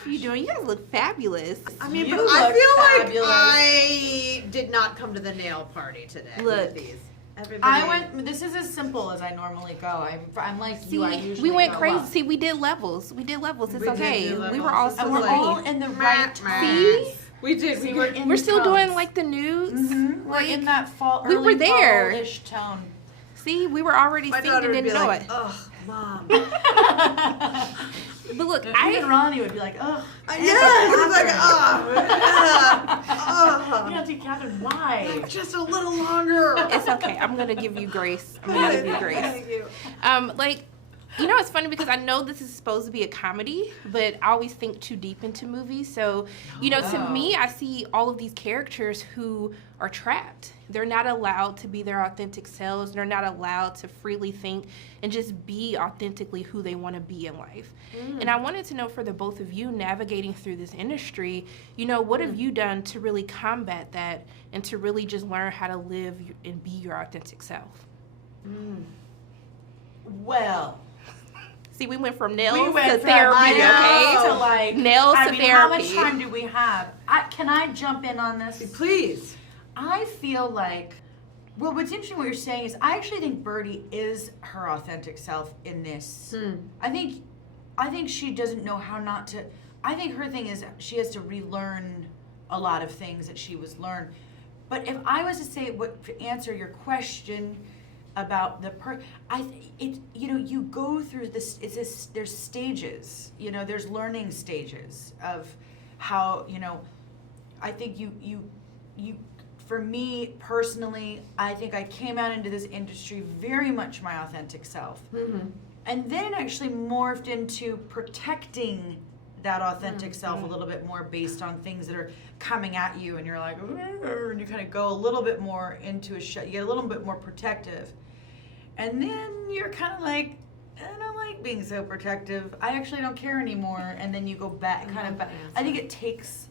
both of you doing? You guys look fabulous. I mean, You but I feel fabulous. like I did not come to the nail party today. Look. With these. I went. This is as simple as I normally go. I'm like you. I usually we went go crazy. up. See, we did levels. It's We did okay. do We were levels. all This so And we're late. all in the right See? tones. We did. See, we're in We're the still doing tones. like the nudes. Mhm. We're Like, in that fall. we were early there. fall-ish tone. See, we were already My singing daughter and would be didn't know like, it. ugh, Mom. But look, Even Ronnie would be like, ugh. Yes, it's like, You have to, Kathryn, why? like, just a little longer. it's okay. I'm gonna give you grace. I'm gonna give you grace. Thank you. Like, you know, it's funny because I know this is supposed to be a comedy, but I always think too deep into movies. So, you know, to me, I see all of these characters who are trapped. They're not allowed to be their authentic selves. They're not allowed to freely think and just be authentically who they want to be in life. And I wanted to know, for the both of you navigating through this industry, you know, what have you done to really combat that and to really just learn how to live and be your authentic self? Well, See, we went from nails we went to from therapy, nails okay? to like Nails I to mean, therapy. how much time do we have? Can I jump in on this? Please. I feel like, well, what's interesting what you're saying is I actually think Birdie is her authentic self in this. I think she doesn't know how not to. I think her thing is she has to relearn a lot of things that she was learned. But if I was to say to answer your question about the you go through this. There's stages. You know, there's learning stages of how I think you. For me personally, I think I came out into this industry very much my authentic self. And then it actually morphed into protecting that authentic self a little bit more based on things that are coming at you, and you're like, and you kind of go a little bit more into a shut. You get a little bit more protective. And then you're kind of like, I don't like being so protective. I actually don't care anymore. And then you go back, kind of back. I think it takes,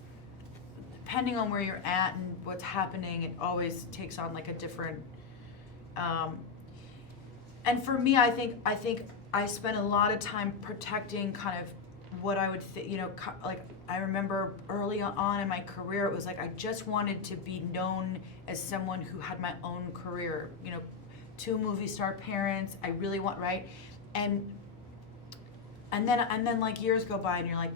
depending on where you're at and what's happening, it always takes on like a different. And for me, I think I spent a lot of time protecting kind of what I would like I remember early on in my career, it was like I just wanted to be known as someone who had my own career. 2 movie star parents. I really want and then like years go by and you're like,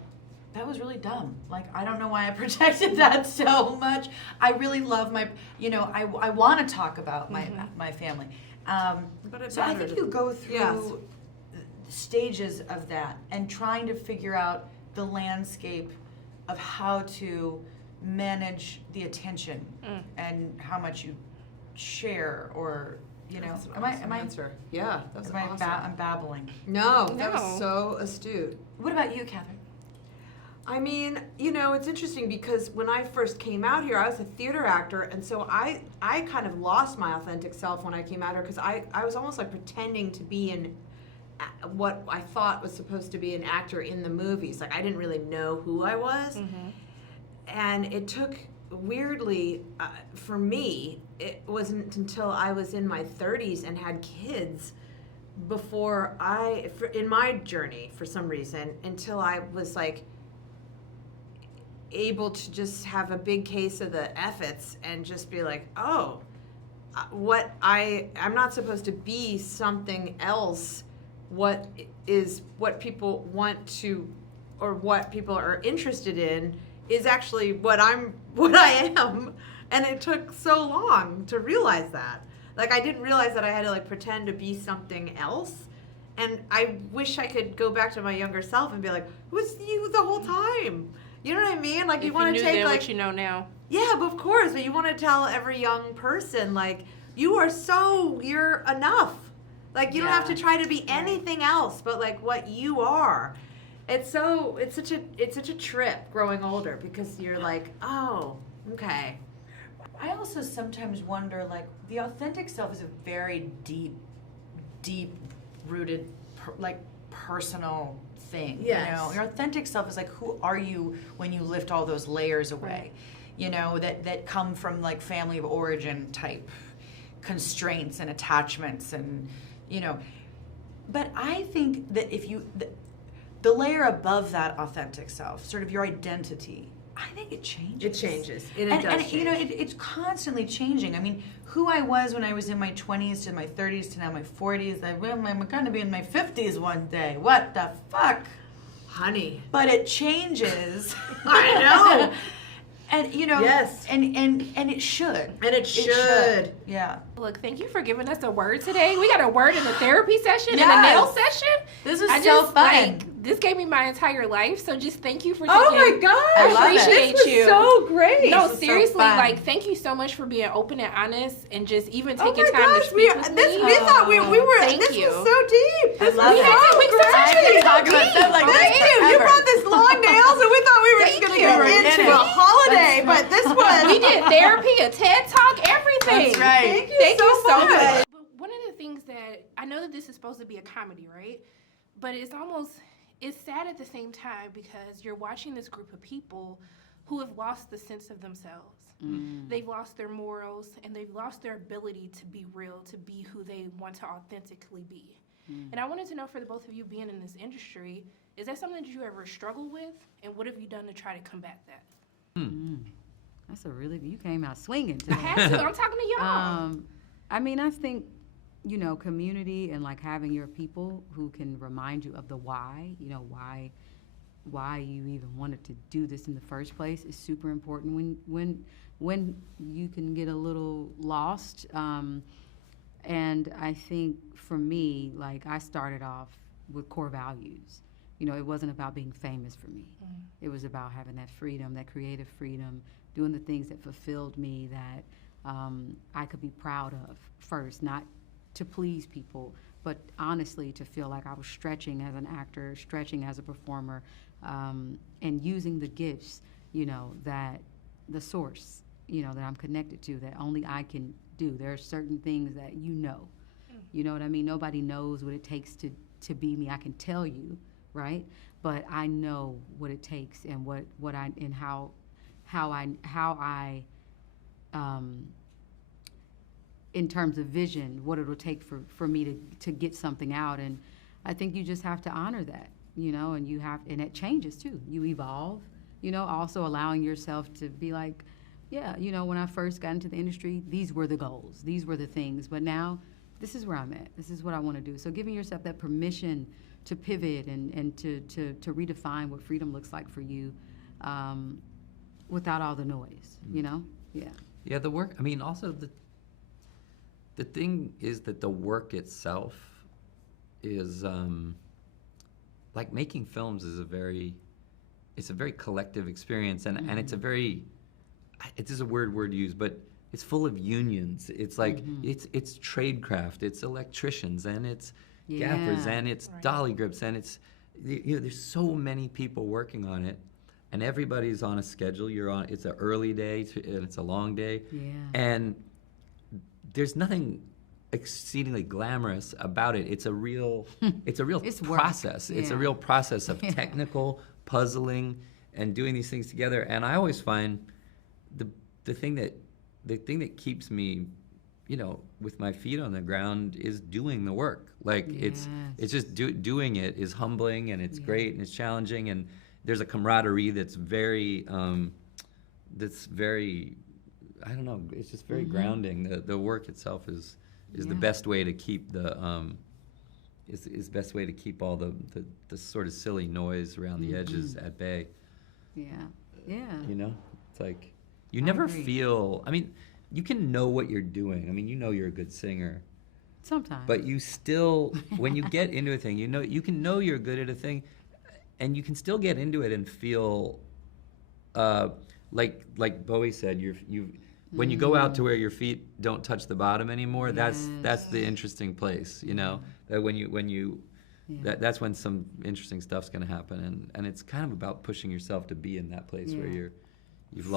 that was really dumb. Like, I don't know why I protected that so much. I really love my, I want to talk about my family. So I think you go through stages of that and trying to figure out the landscape of how to manage the attention and how much you share or, That's an am awesome I answer. Yeah, that's am I awesome. I'm babbling. No, that No. was so astute. What about you, Kathryn? I mean, it's interesting because when I first came out here, I was a theater actor, and so I kind of lost my authentic self when I came out here because I was almost like pretending to be what I thought was supposed to be an actor in the movies. Like, I didn't really know who I was. And it took, weirdly, for me, it wasn't until I was in my 30s and had kids before in my journey, for some reason, until I was like, able to just have a big case of the F-its and just be like, oh, I'm not supposed to be something else. What people want to, or what people are interested in, is actually what I am. And it took so long to realize that. Like, I didn't realize that I had to like pretend to be something else. And I wish I could go back to my younger self and be like, it was you the whole time. You know what I mean? Like, If you want to take then like what you know now. Yeah, but of course, but you want to tell every young person like you're enough. Like, you don't have to try to be anything else but like what you are. It's such a trip growing older because you're like, oh, okay. I also sometimes wonder, like, the authentic self is a very deep rooted, personal thing. Yes. Your authentic self is like, who are you when you lift all those layers away? That come from like family of origin type constraints and attachments and, But I think that the layer above that authentic self, sort of your identity, I think it changes. It changes. And you know, it's constantly changing. I mean, who I was when I was in my 20s to my 30s to now my 40s, I'm going to be in my 50s one day. What the fuck? Honey. But it changes. I know. And, you know, yes. And it should. And it should. Yeah. Look, thank you for giving us a word today. We got a word in the therapy session Yes. and a nail session. This was so fun. This gave me my entire life. So just thank you for Oh taking. my gosh. I love it. appreciate This was you. so great. No, This was so seriously, fun. like thank you so much for being open and honest and just even Oh taking my time gosh, to speak with me. we thought we were. Thank this you. was so deep. This love was it. so We great. I can talk about stuff like this Thank you. You forever. brought this long nails, and we thought we were just Thank going to you. get We're in into it. a holiday, but this was. We did therapy, a TED Talk, everything. That's right. Thank you so much. But one of the things that I know that this is supposed to be a comedy, right? But it's sad at the same time because you're watching this group of people who have lost the sense of themselves. They've lost their morals and they've lost their ability to be real, to be who they want to authentically be. And I wanted to know, for the both of you being in this industry, is that something that you ever struggle with? And what have you done to try to combat that? That's a really, you came out swinging I today. had to. I'm talking to y'all. I mean, I think, you know, community and like having your people who can remind you of the why, you know, why you even wanted to do this in the first place is super important when you can get a little lost. And I think for me, like I started off with core values. You know, it wasn't about being famous for me. It was about having that freedom, that creative freedom, doing the things that fulfilled me, that I could be proud of first, not to please people, but honestly to feel like I was stretching as an actor, stretching as a performer, and using the gifts, you know, that the source, you know, that I'm connected to, that only I can do. There are certain things that you know what I mean? Nobody knows what it takes to be me. I can tell you, right? But I know what it takes and what I, and how I in terms of vision, what it'll take for me to get something out. And I think you just have to honor that, you know, and and it changes too. You evolve, you know, also allowing yourself to be like, yeah, you know, when I first got into the industry, these were the goals, these were the things, but now this is where I'm at, this is what I want to do. So giving yourself that permission to pivot and to redefine what freedom looks like for you, without all the noise, you know? Yeah. Yeah, the work, I mean, also the thing is that the work itself is, like making films is it's a very collective experience, and it's a very, it is a weird word to use, but it's full of unions. It's like, it's tradecraft, it's electricians, and it's gaffers, and it's dolly grips, and it's, you know, there's so many people working on it. And everybody's on a schedule. It's an early day and it's a long day. Yeah. And there's nothing exceedingly glamorous about it. It's a real It's work. process. It's a Yeah. real process of technical puzzling and doing these things together. And I always find the thing that keeps me, you know, with my feet on the ground is doing the work. Like it's just doing it is humbling, and it's great, and it's challenging, and there's a camaraderie that's very, I don't know, it's just very grounding. The work itself is the best way to keep is best way to keep all the sort of silly noise around the edges at bay. Yeah. Yeah. You know, it's like you never agree. feel. I mean, you can know what you're doing. I mean, you know you're a good singer. Sometimes. But you still, when you get into a thing, you can know you're good at a thing, and you can still get into it and feel, like Bowie said, when you go out to where your feet don't touch the bottom anymore, that's the interesting place, you know. That when you that's when some interesting stuff's going to happen, and it's kind of about pushing yourself to be in that place where you've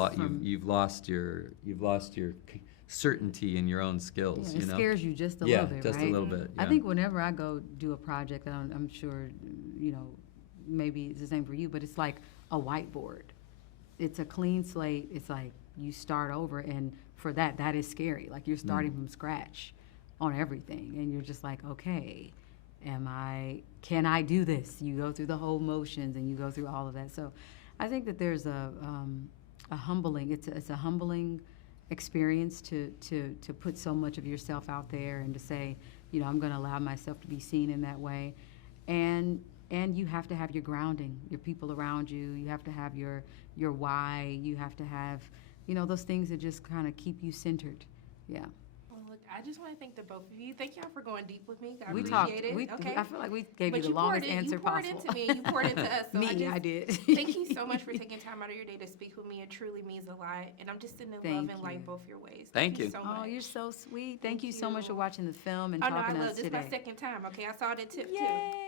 lost your certainty in your own skills. It you know? scares you just a little bit, just right? a little bit. I yeah. think whenever I go do a project, I'm sure, you know, maybe it's the same for you, but it's like a whiteboard. It's a clean slate. It's like you start over, and for that is scary. Like you're starting from scratch on everything, and you're just like, okay, Can I do this? You go through the whole motions and you go through all of that. So I think that there's a humbling, it's a humbling experience to put so much of yourself out there and to say, you know, I'm going to allow myself to be seen in that way. And you have to have your grounding, your people around you. You have to have your why. You have to have, you know, those things that just kind of keep you centered. Yeah. Well, look, I just want to thank the both of you. Thank y'all for going deep with me. I We appreciate talked. it. Okay. I feel like we gave But you the longest answer you poured possible. into me and you poured into us. So I did. Thank you so much for taking time out of your day to speak with me. It truly means a lot. And I'm just in love Thank and like you. both your ways. Thank you. So much. Oh, you're so sweet. Thank Thank you so much you. for watching the film and Oh, no, I talking to love us this. Is today. my second time. Okay. I saw it at Tip too. Yay!